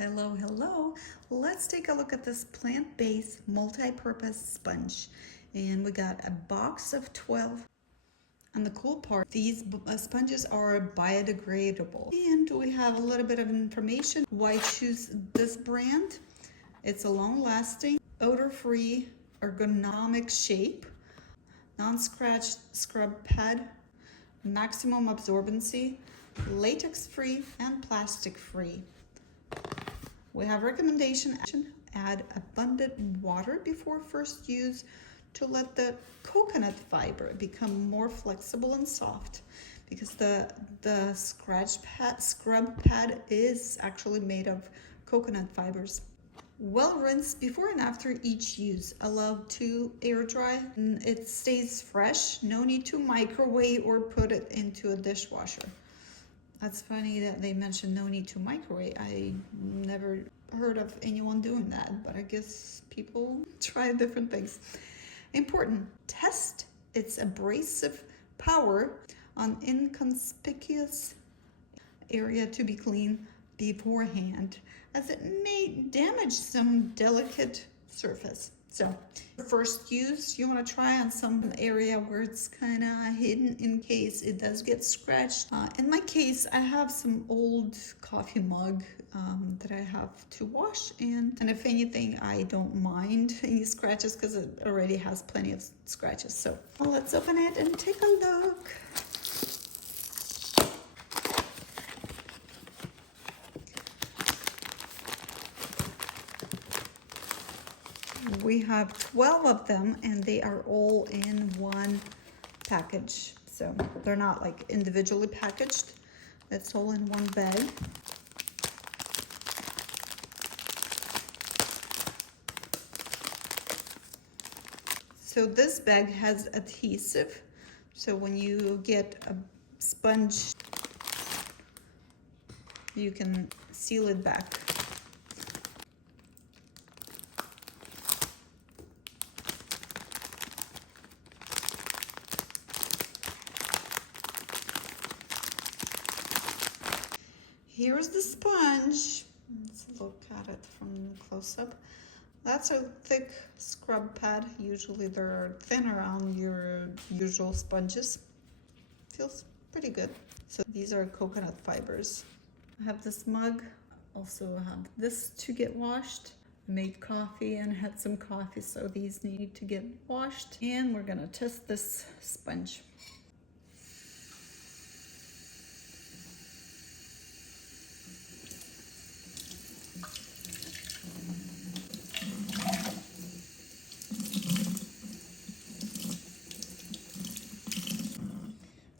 Hello, hello. Let's take a look at this plant-based multi-purpose sponge. And we got a box of 12. And the cool part, these sponges are biodegradable. And we have a little bit of information why choose this brand. It's a long-lasting, odor-free, ergonomic shape, non-scratch scrub pad, maximum absorbency, latex-free, and plastic-free. We have recommendation: add abundant water before first use to let the coconut fiber become more flexible and soft, because the scrub pad is actually made of coconut fibers. Well rinse before and after each use. Allow to air dry. It stays fresh. No need to microwave or put it into a dishwasher. That's funny that they mentioned no need to microwave. I never heard of anyone doing that, but I guess people try different things. Important: test its abrasive power on inconspicuous area to be cleaned beforehand, as it may damage some delicate surface. So first use, you want to try on some area where it's kind of hidden in case it does get scratched. In my case, I have some old coffee mug that I have to wash, and if anything, I don't mind any scratches because it already has plenty of scratches. So let's open it and take a look. We have 12 of them, and they are all in one package. So they're not like individually packaged. It's all in one bag. So this bag has adhesive. So when you get a sponge, you can seal it back. Here's the sponge. Let's look at it from close up. That's a thick scrub pad. Usually they're thinner on your usual sponges. Feels pretty good. So these are coconut fibers. I have this mug. Also have this to get washed. I made coffee and had some coffee, so these need to get washed. And we're gonna test this sponge.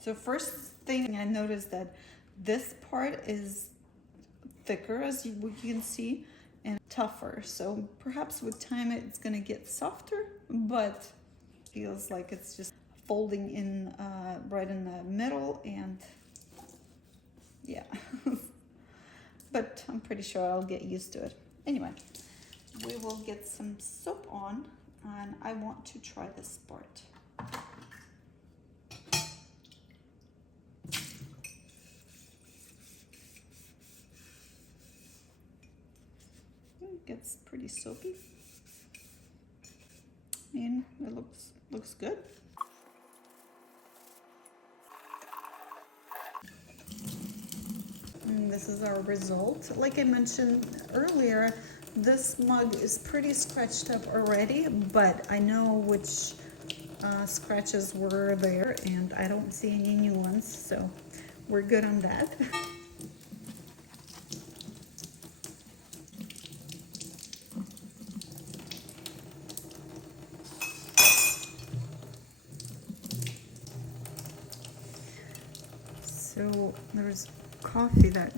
So first thing I noticed that this part is thicker, as you can see, and tougher. So perhaps with time it's gonna get softer, but feels like it's just folding in right in the middle, and yeah. But I'm pretty sure I'll get used to it. Anyway, we will get some soap on, and I want to try this part. It gets pretty soapy, and it looks good. And this is our result. Like I mentioned earlier, this mug is pretty scratched up already, but I know which scratches were there, and I don't see any new ones, so we're good on that. So there's coffee that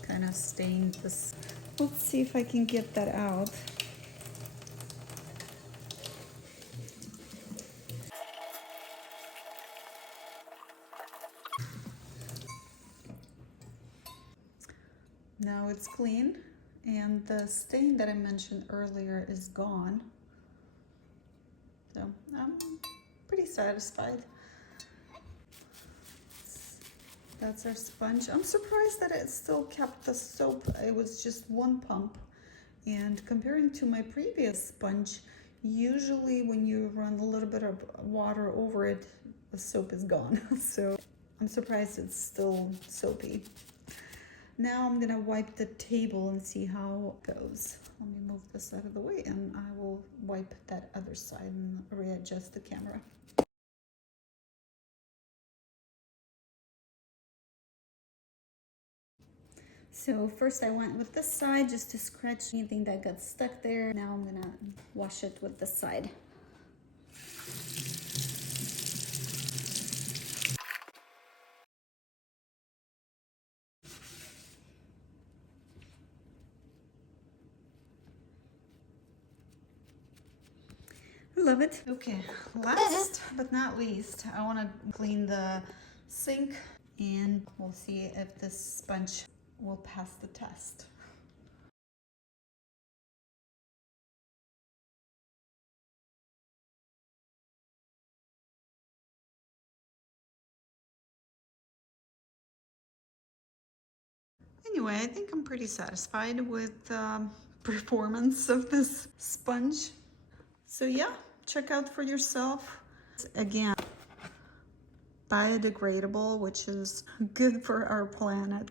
kind of stained this. Let's see if I can get that out. Now it's clean, and the stain that I mentioned earlier is gone. So I'm pretty satisfied. That's our sponge. I'm surprised that it still kept the soap. It was just one pump. And comparing to my previous sponge, usually when you run a little bit of water over it, the soap is gone. So I'm surprised it's still soapy. Now I'm gonna wipe the table and see how it goes. Let me move this out of the way and I will wipe that other side and readjust the camera. So first I went with this side just to scratch anything that got stuck there. Now I'm gonna wash it with this side. Love it. Okay, last but not least, I want to clean the sink and we'll see if this sponge will pass the test. Anyway, I think I'm pretty satisfied with the performance of this sponge. So yeah, check out for yourself. Again, biodegradable, which is good for our planet.